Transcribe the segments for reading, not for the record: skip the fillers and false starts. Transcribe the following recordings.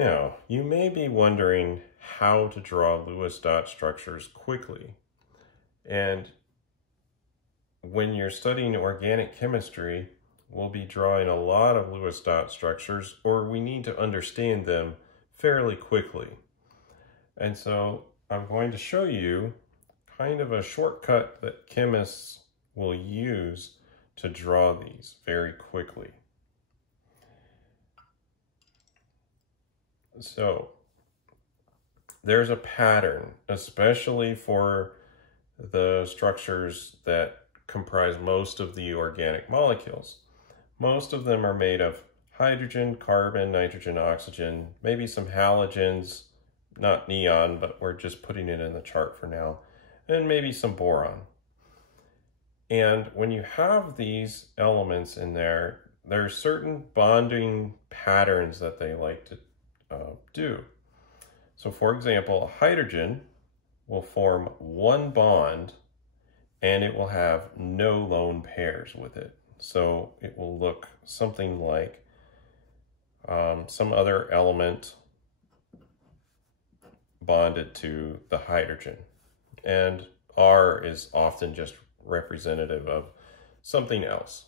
Now, you may be wondering how to draw Lewis dot structures quickly. And when you're studying organic chemistry, we'll be drawing a lot of Lewis dot structures, or we need to understand them fairly quickly. And so I'm going to show you kind of a shortcut that chemists will use to draw these very quickly. So there's a pattern, especially for the structures that comprise most of the organic molecules. Most of them are made of hydrogen, carbon, nitrogen, oxygen, maybe some halogens, not neon, but we're just putting it in the chart for now, and maybe some boron. And when you have these elements in there, there are certain bonding patterns that they like to do. So for example, hydrogen will form one bond and it will have no lone pairs with it. So it will look something like some other element bonded to the hydrogen. And R is often just representative of something else,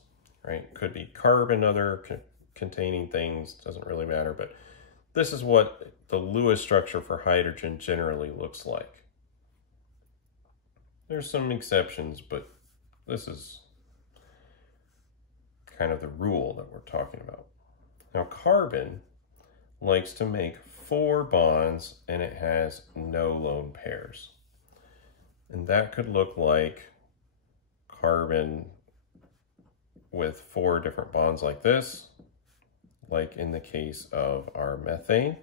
right? Could be carbon, other containing things, doesn't really matter, but this is what the Lewis structure for hydrogen generally looks like. There's some exceptions, but this is kind of the rule that we're talking about. Now, carbon likes to make 4 bonds and it has no lone pairs. And that could look like carbon with 4 different bonds like this, like in the case of our methane.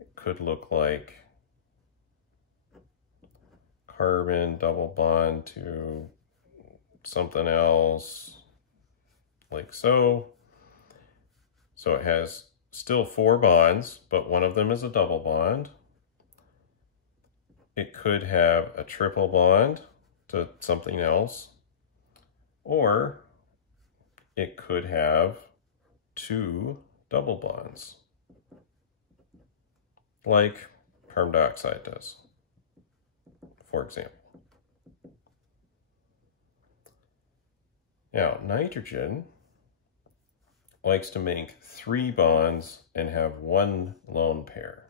It could look like carbon double bond to something else, like so. So it has still 4 bonds, but one of them is a double bond. It could have a triple bond to something else, or it could have 2 double bonds, like carbon dioxide does, for example. Now, nitrogen likes to make 3 bonds and have 1 lone pair.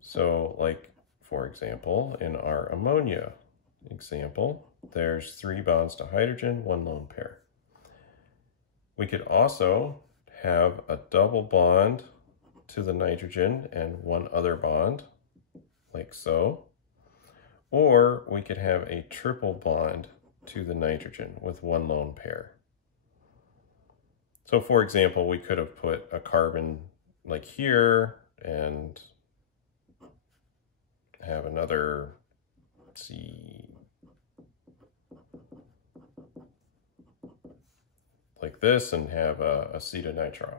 So, like, for example, in our ammonia example, there's 3 bonds to hydrogen, 1 lone pair. We could also have a double bond to the nitrogen and 1 other bond, like so. Or we could have a triple bond to the nitrogen with 1 lone pair. So for example, we could have put a carbon like here and have another, let's see, like this, and have acetonitrile.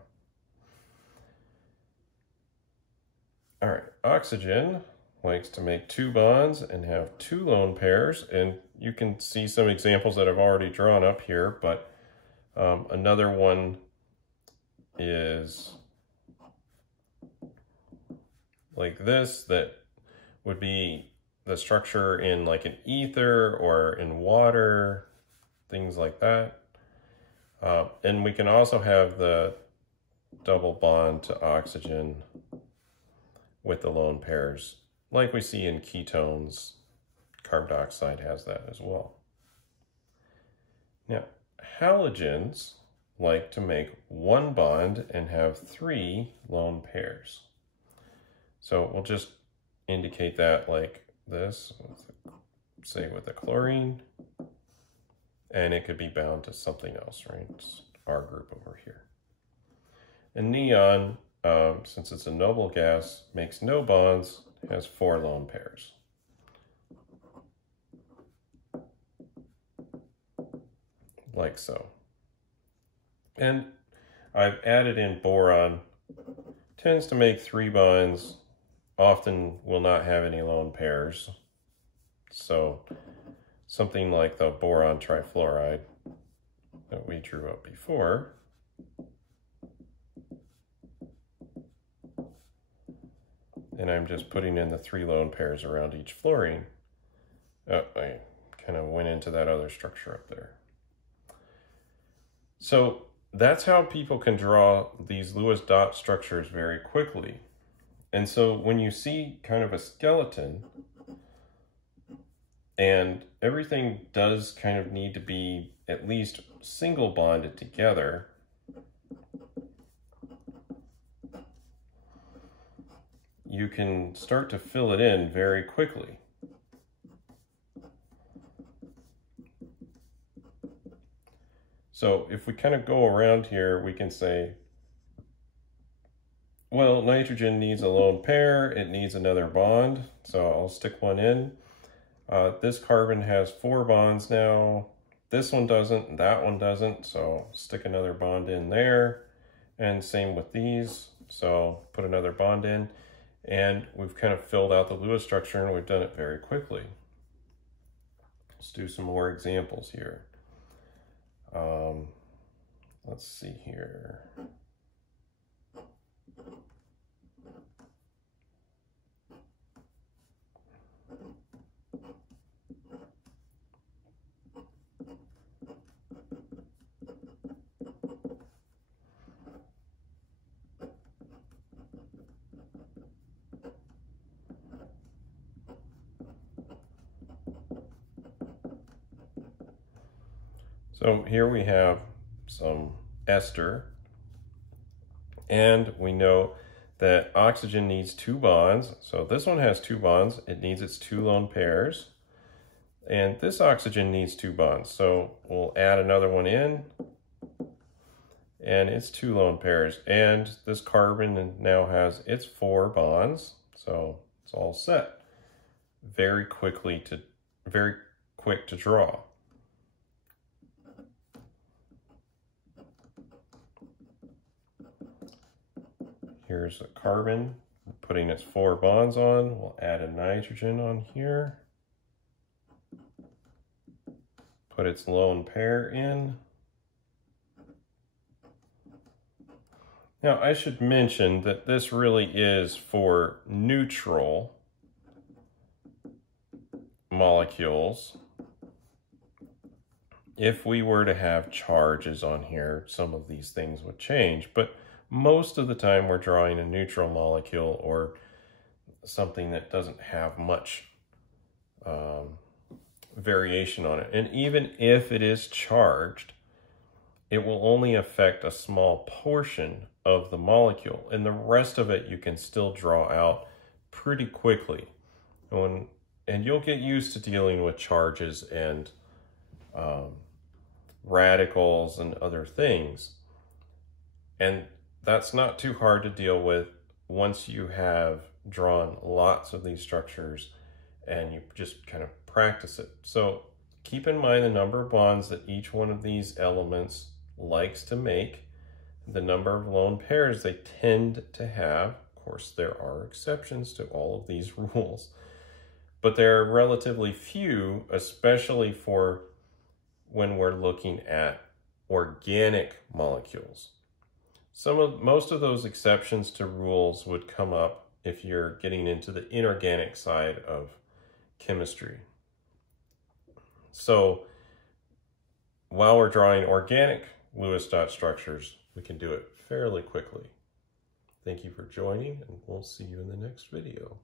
All right, oxygen likes to make 2 bonds and have 2 lone pairs, and you can see some examples that I've already drawn up here, but another one is like this, that would be the structure in like an ether or in water, things like that. And we can also have the double bond to oxygen with the lone pairs, like we see in ketones. Carbon dioxide has that as well. Now, halogens like to make 1 bond and have 3 lone pairs. So we'll just indicate that like this, say with a chlorine, and it could be bound to something else, right? It's our group over here. And neon, since it's a noble gas, makes no bonds, has 4 lone pairs. Like so. And I've added in boron, tends to make 3 bonds, often will not have any lone pairs. So something like the boron trifluoride that we drew up before and I'm just putting in the 3 lone pairs around each fluorine. Oh, I kind of went into that other structure up there. So that's how people can draw these Lewis dot structures very quickly. And so when you see kind of a skeleton, and everything does kind of need to be at least single bonded together, you can start to fill it in very quickly. So if we kind of go around here, we can say, well, nitrogen needs a lone pair, it needs another bond, so I'll stick one in. This carbon has 4 bonds now. This one doesn't, that one doesn't, so stick another bond in there. And same with these, so put another bond in. And we've kind of filled out the Lewis structure, and we've done it very quickly. Let's do some more examples here. Let's see here. So here we have some ester, and we know that oxygen needs 2 bonds. So this one has 2 bonds, it needs its 2 lone pairs, and this oxygen needs 2 bonds. So we'll add another one in, and it's 2 lone pairs, and this carbon now has its 4 bonds, so it's all set. Very quick to draw. Here's a carbon putting its 4 bonds on. We'll add a nitrogen on here. Put its lone pair in. Now I should mention that this really is for neutral molecules. If we were to have charges on here, some of these things would change, but most of the time we're drawing a neutral molecule or something that doesn't have much variation on it. And even if it is charged, it will only affect a small portion of the molecule, and the rest of it you can still draw out pretty quickly. And you'll get used to dealing with charges and radicals and other things. And that's not too hard to deal with once you have drawn lots of these structures and you just kind of practice it. So keep in mind the number of bonds that each one of these elements likes to make, the number of lone pairs they tend to have. Of course, there are exceptions to all of these rules, but there are relatively few, especially for when we're looking at organic molecules. Most of those exceptions to rules would come up if you're getting into the inorganic side of chemistry. So while we're drawing organic Lewis dot structures, we can do it fairly quickly. Thank you for joining, and we'll see you in the next video.